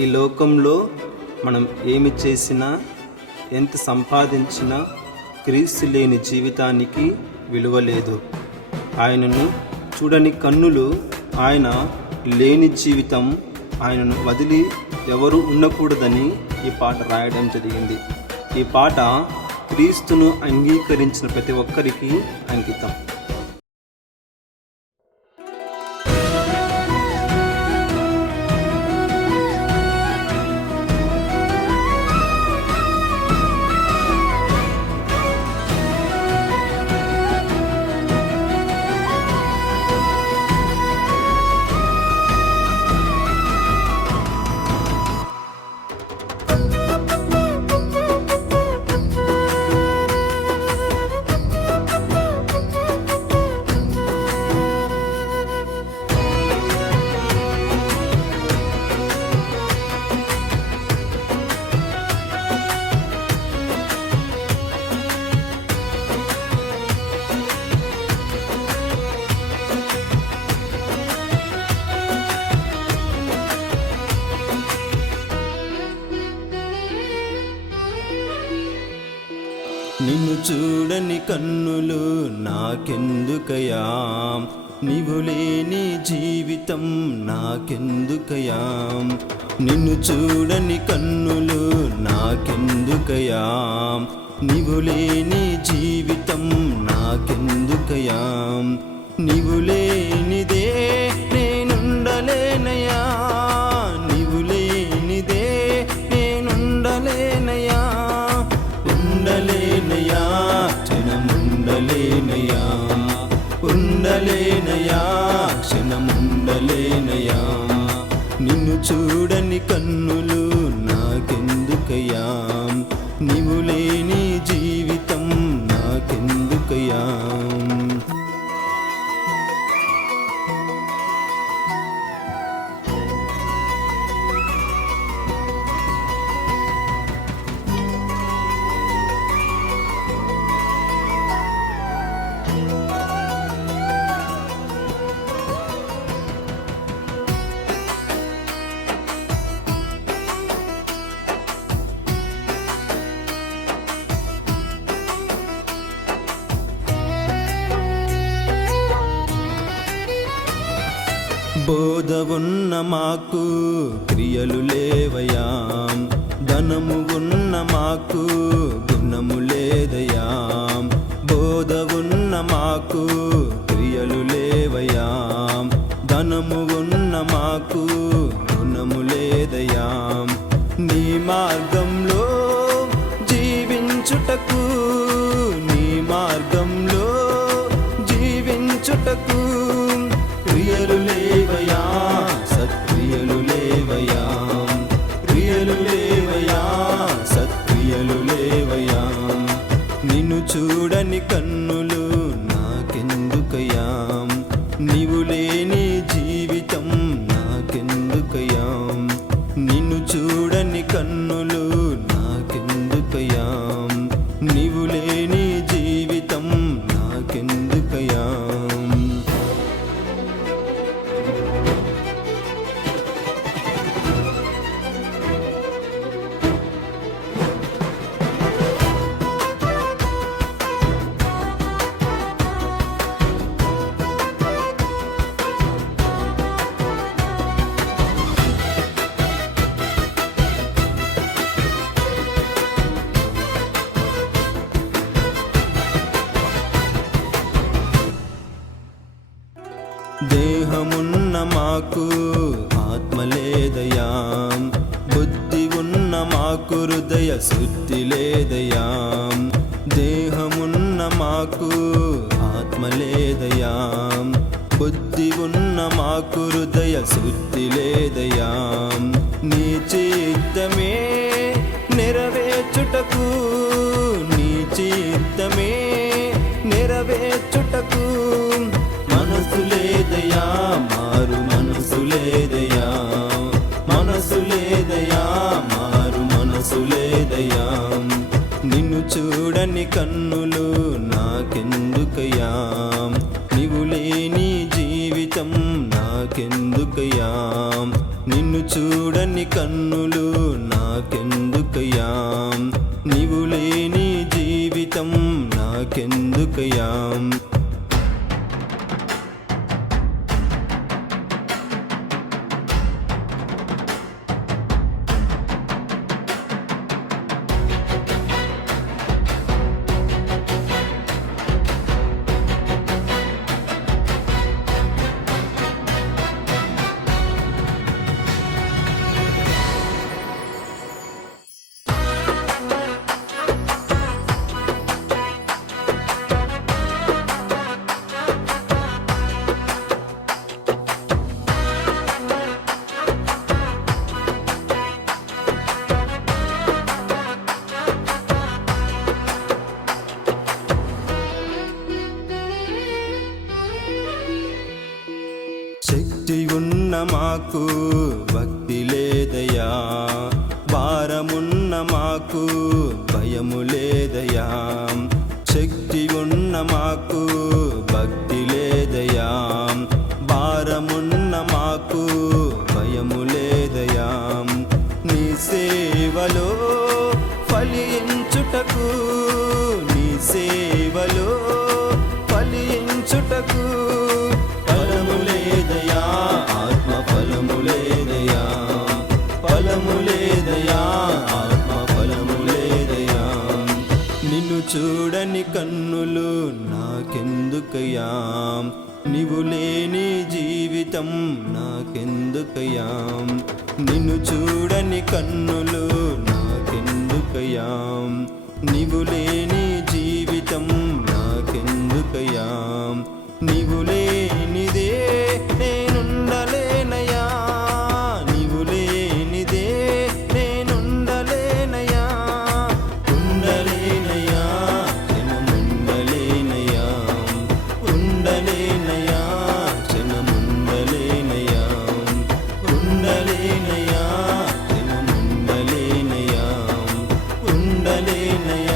ఈ లోకంలో మనం ఏమి చేసినా, ఎంత సంపాదించినా క్రీస్తు లేని జీవితానికి విలువ లేదు. ఆయనను చూడని కన్నులు, ఆయన లేని జీవితం, ఆయనను వదిలి ఎవరు ఉండకూడదని ఈ పాట రాయడం జరిగింది. ఈ పాట క్రీస్తును అంగీకరించిన ప్రతి ఒక్కరికి అంకితం. నిన్ను చూడని కన్నులు నాకెందుకయా, నీవు లేని జీవితం నాకెందుకయా. నిన్ను చూడని కన్నులు నాకెందుకయా, నీవు లేని జీవితం నాకెందుకయా. నీవు లేనిదే నేనుండలేనయా, నీవు లేనిదే నేనుండలేనయా. ఉండలేనయా క్షణముండలేనయా, ఉండలేనయా క్షణముండలేనయా. నిన్ను చూడని కన్నులు నాకెందుకయా, నీవు లేని జీవితం నాకెందుకయా. బోధ ఉన్న మాకు క్రియలు లేవయా, ధనము ఉన్న మాకు గుణము లేదయా. బోధ ఉన్న మాకు క్రియలు లేవయా, ధనము ఉన్న మాకు గుణము లేదయా. నీ మార్గంలో జీవించుటకు, నీ మార్గంలో జీవించుటకు క్రియలు లేవయా, సత్క్రియలు లేవయా. క్రియలు లేవయా, సత్క్రియలు లేవయా. నిన్ను చూడని కన్నులు నాకెందుకయా, నీవు లేని జీవితం నాకెందుకయా. నిన్ను చూడని కన్నులు నాకెందుకయా, నీవు లేని జీవితం నాకెందుకయా. దేహమున్న మాకు ఆత్మ లేదయా, బుద్ధి ఉన్న మాకు హృదయ శుద్ధి లేదయా. దేహమున్న మాకు ఆత్మ లేదయా, బుద్ధి ఉన్న మాకు హృదయ శుద్ధి లేదయా. నీ చిత్తమే నెరవేర్చుటకు, నీ చిత్తమే నెరవేర్చుటకు మనసు లేదయా, మారు మనసు లేదయా. మనసు లేదయా, మారు మనసు లేదయా. నిన్ను చూడని కన్నులు నాకెందుకయా, నీవు లేని జీవితం నాకెందుకయా. నిన్ను చూడని కన్నులు నాకెందుకయ్యా, నీవు లేని జీవితం నాకెందుకయ్యా. శక్తి ఉన్న మాకు భక్తి లేదయ్యా, భారమున్న మాకు భయము లేదయ్యా. శక్తి ఉన్న మాకు భక్తి లేదయ్యా, భారమున్న మాకు భయము లేదయ్యా. నీ సేవలో ఫలించుటకు, నీ సేవలో ఫలించుటకు ఫలము లేదయా, ఆత్మ ఫలము లేదయా, ఫలము లేదయా, ఆత్మ ఫలము లేదయా. నిన్ను చూడని కన్నులు నాకెందుకయ్యా, నీవు లేని జీవితం నాకెందుకయ్యా. నిన్ను చూడని కన్నులు నాకెందుకయ్యా, నీవు లేని జీవితం నాకెందుకయ్యా. నీవు లేనిదే నేనుండలేనయ్యా, నీవు లేనిదే నేనుండలేనయ్యా. ఉండలేనయ్యా, క్షణముండలేనయ్యా, ఉండలేనయ్యా, క్షణముండలేనయ్యా, ఉండలేనయ్యా, క్షణముండలేనయ్యా, ఉండలేనయ్యా.